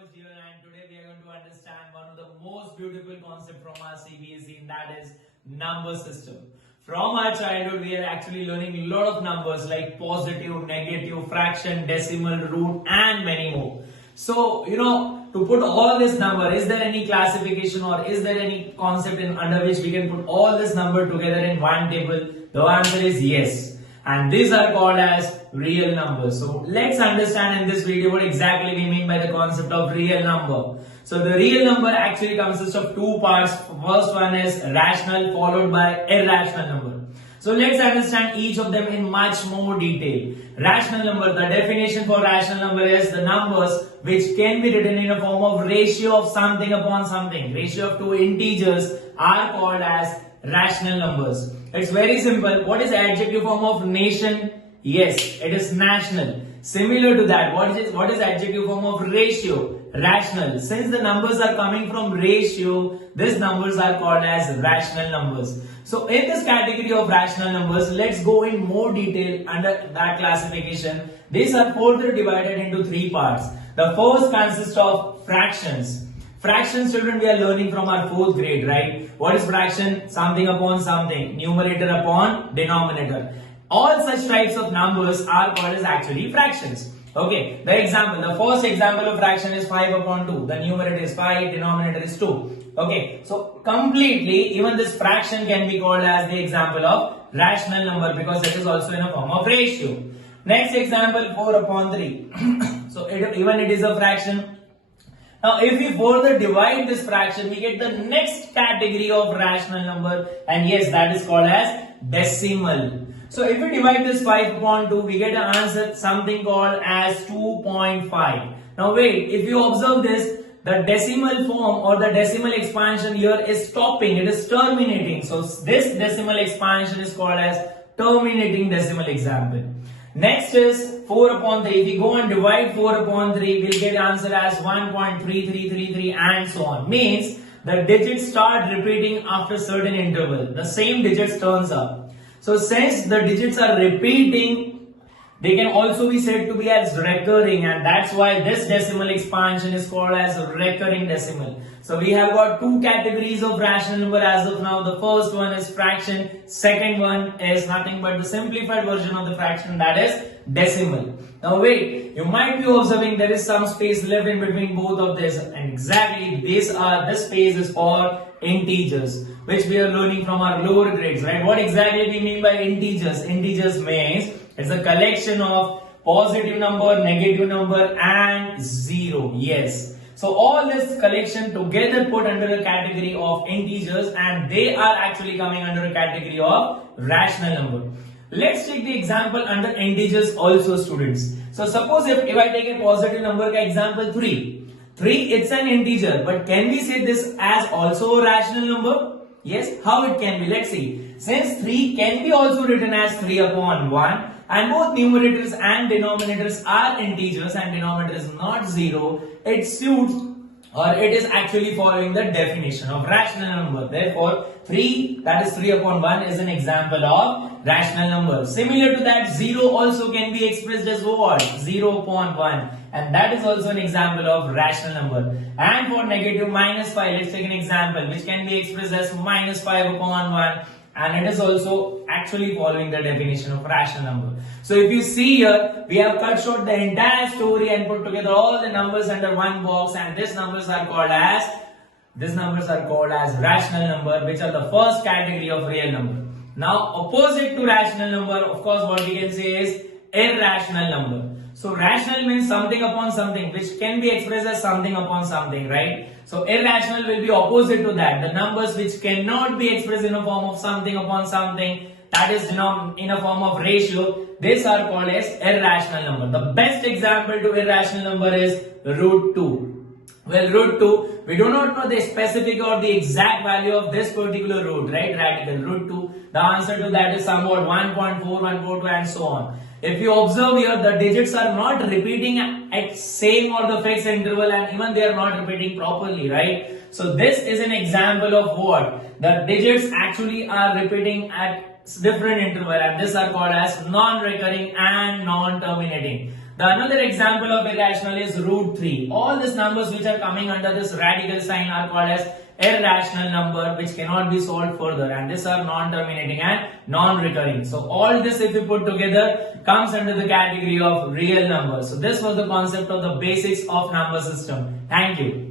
Manoj here, and today we are going to understand one of the most beautiful concepts from our CBSE, and that is number system. From our childhood, we are actually learning a lot of numbers like positive, negative, fraction, decimal, root, and many more. So, to put all this number, is there any classification or is there any concept under which we can put all this number together in one table? The answer is yes. And these are called as real numbers. So let's understand in this video what exactly we mean by the concept of real number. So the real number actually consists of two parts. First one is rational followed by irrational number. So let's understand each of them in much more detail. Rational number, the definition for rational number is the numbers which can be written in a form of ratio of something upon something. Ratio of two integers are called as rational numbers. It's very simple. What is the adjective form of nation? Yes, it is national. Similar to that, what is the adjective form of ratio? Rational. Since the numbers are coming from ratio, these numbers are called as rational numbers. So in this category of rational numbers, let's go in more detail under that classification. These are further divided into three parts. The first consists of fractions. Fractions, children, we are learning from our 4th grade, right? What is fraction? Something upon something. Numerator upon denominator. All such types of numbers are called as actually fractions. Okay, the first example of fraction is 5 upon 2. The numerator is 5, denominator is 2. Okay, so completely, even this fraction can be called as the example of rational number because it is also in a form of ratio. Next example, 4 upon 3. So even it is a fraction. Now, if we further divide this fraction, we get the next category of rational number, and yes, that is called as decimal. So, if we divide this 5 upon 2, we get an answer something called as 2.5. Now, wait, if you observe this, the decimal form or the decimal expansion here is stopping, it is terminating. So, this decimal expansion is called as terminating decimal example. Next is 4 upon 3. If we go and divide 4 upon 3, we'll get answer as 1.3333 and so on. Means the digits start repeating after certain interval. The same digits turns up. So since the digits are repeating, they can also be said to be as recurring, and that's why this decimal expansion is called as recurring decimal. So we have got two categories of rational number as of now. The first one is fraction, second one is nothing but the simplified version of the fraction, that is decimal. Now wait, you might be observing there is some space left in between both of this, and exactly this space is for integers, which we are learning from our lower grades, right? What exactly we mean by integers? Integers means it's a collection of positive number, negative number, and zero. Yes. So all this collection together put under a category of integers, and they are actually coming under a category of rational number. Let's take the example under integers also, students. So suppose if I take a positive number, example 3. 3, it's an integer, but can we say this as also a rational number? Yes. How it can be? Let's see. Since 3 can be also written as 3 upon 1, and both numerators and denominators are integers and denominator is not 0, it suits or it is actually following the definition of rational number. Therefore, 3, that is 3 upon 1, is an example of rational number. Similar to that, 0 also can be expressed as what? 0 upon 1, and that is also an example of rational number. And for negative, minus 5, let's take an example which can be expressed as minus 5 upon 1. And it is also actually following the definition of rational number. So if you see here, we have cut short the entire story and put together all the numbers under one box, and these numbers are called as rational number, which are the first category of real number. Now opposite to rational number, of course, what we can say is irrational number. So rational means something upon something, which can be expressed as something upon something, right? So irrational will be opposite to that. The numbers which cannot be expressed in a form of something upon something, that is in a form of ratio, these are called as irrational number. The best example to irrational number is root 2. Well, root 2, we do not know the specific or the exact value of this particular root, right? Radical root 2. The answer to that is somewhat 1.4142 and so on. If you observe here, the digits are not repeating at same or the fixed interval, and even they are not repeating properly, right? So this is an example of what? The digits actually are repeating at different interval, and these are called as non-recurring and non-terminating. The another example of irrational is root 3. All these numbers which are coming under this radical sign are called as irrational number, which cannot be solved further, and these are non-terminating and non-recurring. So all this, if you put together, comes under the category of real numbers. So this was the concept of the basics of number system. Thank you.